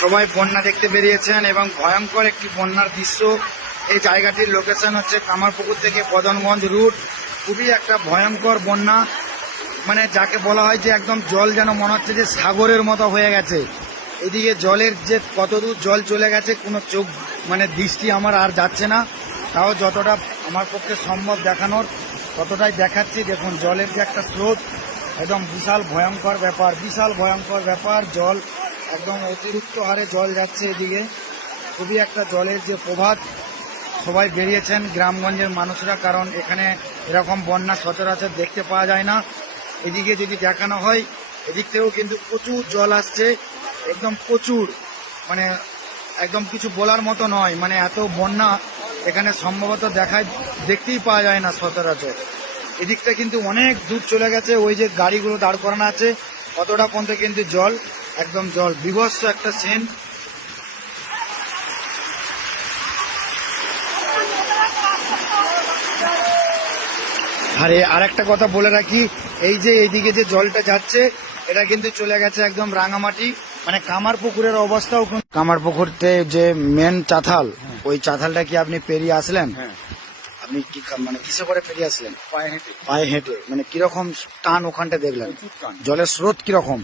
সবাই বন্যা দেখতে বেরিয়েছেন এবং ভয়ঙ্কর একটি বন্যার দৃশ্য। এই জায়গাটির লোকেশন হচ্ছে কামারপুকুর থেকে বদনগঞ্জ রুট। খুবই একটা ভয়ঙ্কর বন্যা, মানে যাকে বলা হয় যে একদম জল যেন মনে হচ্ছে যে সাগরের মতো হয়ে গেছে। এদিকে জলের যে কতদূর জল চলে গেছে কোনো চোখ মানে দৃষ্টি আমার আর যাচ্ছে না, তাও যতটা আমার পক্ষে সম্ভব দেখানোর ততটাই দেখাচ্ছি। দেখুন জলের যে একটা স্রোত, একদম বিশাল ভয়ঙ্কর ব্যাপার, বিশাল ভয়ঙ্কর ব্যাপার। জল একদম অতিরিক্ত হারে জল যাচ্ছে এদিকে। খুবই একটা জলের যে প্রভাব, সবাই বেরিয়েছেন গ্রামগঞ্জের মানুষরা, কারণ এখানে এরকম বন্যা সচরাচর দেখতে পাওয়া যায় না। এদিকে যদি দেখানো হয়, এদিক থেকেও কিন্তু প্রচুর জল আসছে, একদম প্রচুর, মানে একদম কিছু বলার মতো নয়। মানে এত বন্যা এখানে সম্ভবত দেখতেই পাওয়া যায় না সচরাচর। এদিকটা কিন্তু অনেক দূর চলে গেছে, ওই যে গাড়িগুলো দাঁড় করানো আছে অতটা পর্যন্ত কিন্তু জল, একদম জল, বিভৎস একটা সিন। আর একটা কথা বলে রাখি, এই যে এইদিকে যে জলটা যাচ্ছে এটা কিন্তু চলে গেছে একদম রাঙামাটি, মানে কামারপুকুরের অবস্থাও। কামারপুকুরতে যে মেন চাতাল, ওই চাতালটা কি আপনি পেরিয়ে আসলেন? আপনি কি মানে কিসে করে পেরিয়ে আসলেন? পায়ে হেঁটে। পায়ে হেঁটে। মানে কিরকম টান ওখানটা দেখলেন? জলের স্রোত কিরকম?